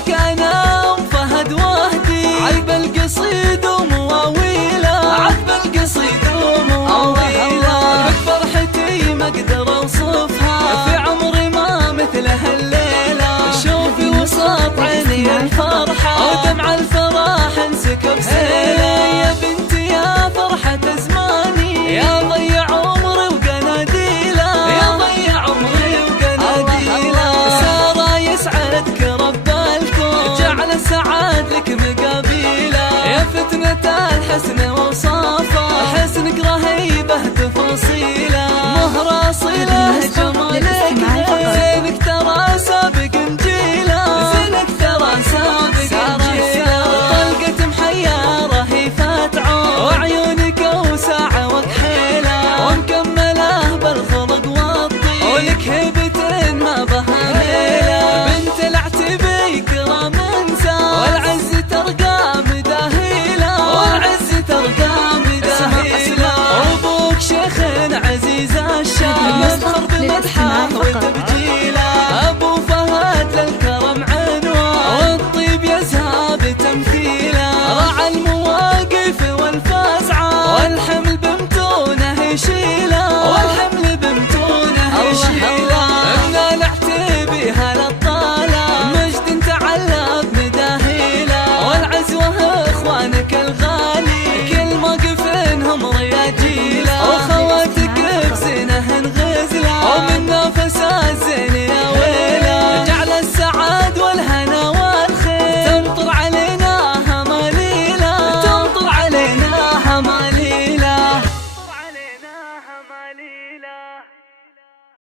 لك أنا وفهد وهدي عذب القصيد ومواويله، عذب القصيد ومواويله. بفرحتي ما أقدر أوصفها، في عمري ما مثلها الليلة. شوفي وسط عيني الفرحة ودمع الفرح انسكب سيله. يا بنتي يا فرحة زماني، يا ضيع عمري وقناديله، يا ضيع عمري وقناديله. سارة يسعدك رب الكون، جعل السعاد لك مقابيله. يا فتنة الحسن وصافه، حسنك رهيبه تفاصيله. مهر اصيله جمالك زينك ترى سابق انجيله، زينك ترى سابق انجيله. طلقة محيره هي فتعون، وعيونك اوسع وكحيله، ومكمله بالخلق والطيب، ولك هبه